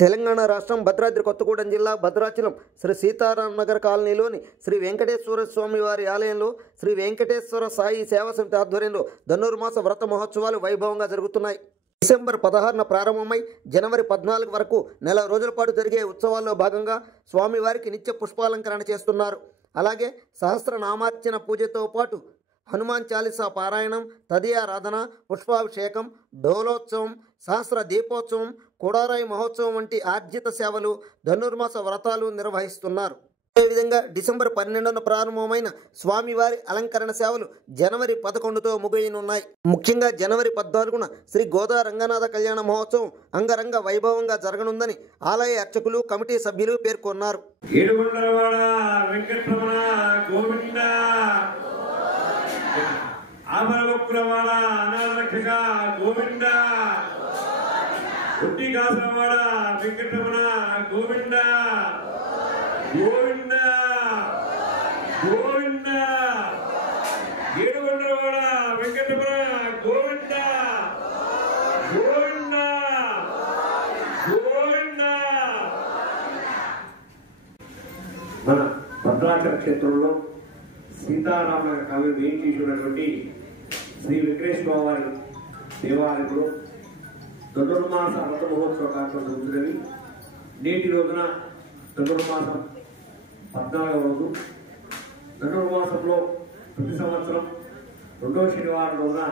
తెలంగాణ రాష్ట్రం భద్రాద్రి కొత్తగూడెం జిల్లా భద్రాచలం శ్రీ సీతారాం నగర్ కాలనీలోని శ్రీ వెంకటేశ్వర స్వామి వారి ఆలయంలో శ్రీ వెంకటేశ్వర సాయి సేవా సమితి ఆధ్వర్యంలో ధనుర్మాస వ్రత మహోత్సవాలు వైభవంగా జరుగుతున్నాయి. డిసెంబర్ 16న ప్రారంభమై జనవరి 14 వరకు నెల రోజుల పాటు జరిగే ఉత్సవాల్లో భాగంగా స్వామివారికి నిత్య పుష్పాలంకరణ చేస్తున్నారు. అలాగే సహస్రనామార్చన పూజతో పాటు హనుమాన్ చాలీసా పారాయణం, తదియారాధన, పుష్పాభిషేకం, డోలోత్సవం, సహస్ర దీపోత్సవం, కుడారాయి మహోత్సవం వంటి ఆర్జిత సేవలు, ధనుర్మాస వ్రతాలు నిర్వహిస్తున్నారు. అదేవిధంగా డిసెంబర్ 12న ప్రారంభమైన స్వామివారి అలంకరణ సేవలు జనవరి 11తో ముగియనున్నాయి. ముఖ్యంగా జనవరి 14న శ్రీ గోదా రంగనాథ కళ్యాణ మహోత్సవం అంగరంగ వైభవంగా జరగనుందని ఆలయ అర్చకులు, కమిటీ సభ్యులు పేర్కొన్నారు. ఆభరణవక్రవాడ అనాథరక్షక గోవింద, ఉట్టికాసనవాడ వెంకటరమణ గోవింద గోవింద గోవింద, ఏడుగొండలవాడ వెంకటరమణ గోవింద గోవింద గోవింద. మన భద్రాచల క్షేత్రంలో సీతారామ కవి వేయించేసినటువంటి శ్రీ వెంకటేశ్వర వారి దేవాలయంలో ధనుర్మాస వ్రత మహోత్సవ కార్యక్రమం జరుగుతున్నది. నేటి రోజున ధనుర్మాసం 14వ రోజు. ధనుర్మాసంలో ప్రతి సంవత్సరం 2వ శనివారం రోజున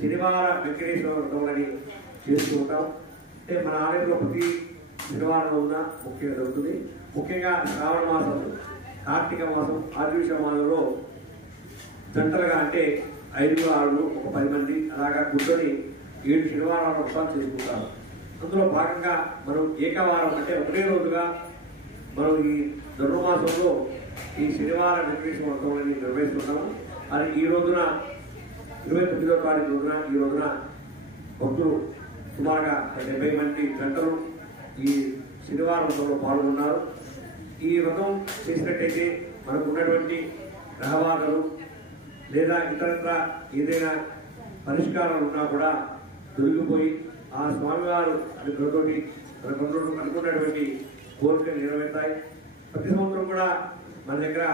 శనివార వెంకటేశ్వర వ్రతం అని చేస్తూ ఉంటాం. అంటే మన ఆలయంలో ప్రతి శనివారం రోజున ముఖ్యంగా జరుగుతుంది. ముఖ్యంగా శ్రావణ మాసం, కార్తీక మాసం, ఆర్యుష మాసంలో జంటలుగా అంటే 5 6 ఒక 10 మంది అలాగా కూర్చొని 7 శనివారాలు వ్రతాలు చేసుకుంటారు. అందులో భాగంగా మనం ఏకవారం అంటే ఒకటే రోజుగా మనం ఈ ధనుర్మాసంలో ఈ శనివార వెంకటేశ్వర వ్రతం అనేది నిర్వహిస్తున్నాము. అది ఈ రోజున 29వ తారీఖు రోజున ఈ రోజున భక్తులు సుమారుగా 70 మంది జంటలు ఈ శనివారం వ్రతంలో పాల్గొన్నారు. ఈ వ్రతం చేసినట్టయితే మనకు ఉన్నటువంటి గ్రహబాధలు లేదా ఇతరత్ర ఏదైనా పరిష్కారాలు ఉన్నా కూడా దొరికిపోయి ఆ స్వామివారు అనుకున్నటువంటి అనుకున్నటువంటి కోరికలు నెరవేరుతాయి. ప్రతి సంవత్సరం కూడా మన దగ్గర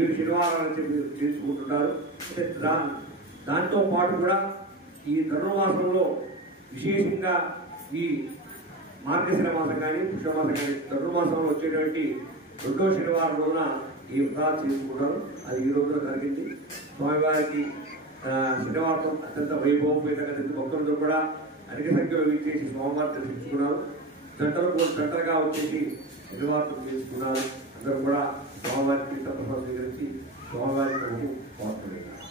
7 శనివారాలు తీసుకుంటుంటారు. దాంతో పాటు కూడా ఈ ధనుర్మాసంలో విశేషంగా ఈ మార్గశిర మాసం కానీ పుష్యమాసం కానీ ధనుర్మాసంలో వచ్చేటువంటి 2వ శనివారం రోజున ఈ వ్రతాలు చేసుకుంటారు. అది ఈ రోజున జరిగింది. స్వామివారికి శనివారం అత్యంత వైభవపేతంగా భక్తులందరూ కూడా అధిక సంఖ్యలో వీచేసి స్వామివారిని దర్శించుకున్నారు. జంటలుగా వచ్చేసి శనివారం చేసుకున్నారు. అందరూ కూడా స్వామివారికి తీర్థ ప్రసాదం స్వీకరించి స్వామివారికి పాల్గొన్నారు.